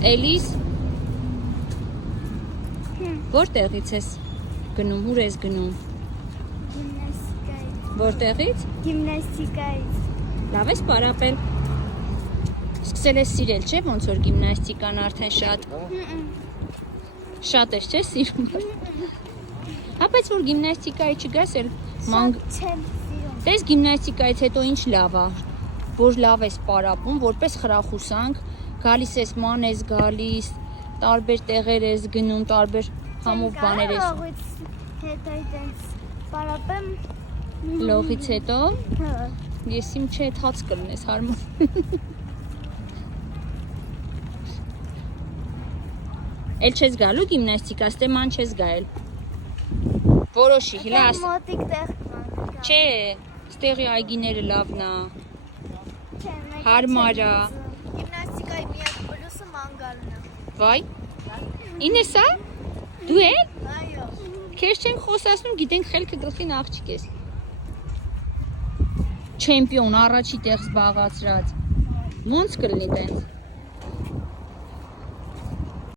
Էլիս որտեղից ես գնում, ուր ես գնում։ Գիմնաստիկայից։ Որտեղից։ Գիմնաստիկայից։ Լավ ես պարապել։ Սկսել ես սիրել, չէ՞, ոնց որ գիմնաստիկան արդեն շատ ես, չէ՞, սիրում։ Հա, բայց որ գիմնաստիկայի չգաս, էլ Շատ չեմ սիրում։ Տես գիմնաստիկայից հետո ինչ լավ է, որ լավ ես պարապում, որպես խրախուսանք, գալիս ես ման ես գալիս, տարբեր տեղեր ես գնում, տարբեր համով բաներ ես։ Հետո այդպես պարապեմ։ Լողից հետո Հա։ ես իմ չէ հաց կլնես հարմար։ Էլ չես գալու գիմնաստիկա, ստե ման չես գայել։ Որոշի, հիլա աս։ Մոտիկ տեղ ման։ Չէ, ստեղի այգիները լավն է։ Հարմար է։ Գիմնաստիկայի միակ պլյուսը ման գալն է։ Վայ։ Ինես է։ Դու ես։ Այո։ Քեզ չեմ խոսացնում, գիտենք խելքը գլխին աղջիկ ես։ Չեմպիոն առաջի տեղ զբաղացրած։ Ոնց կլինի տենց։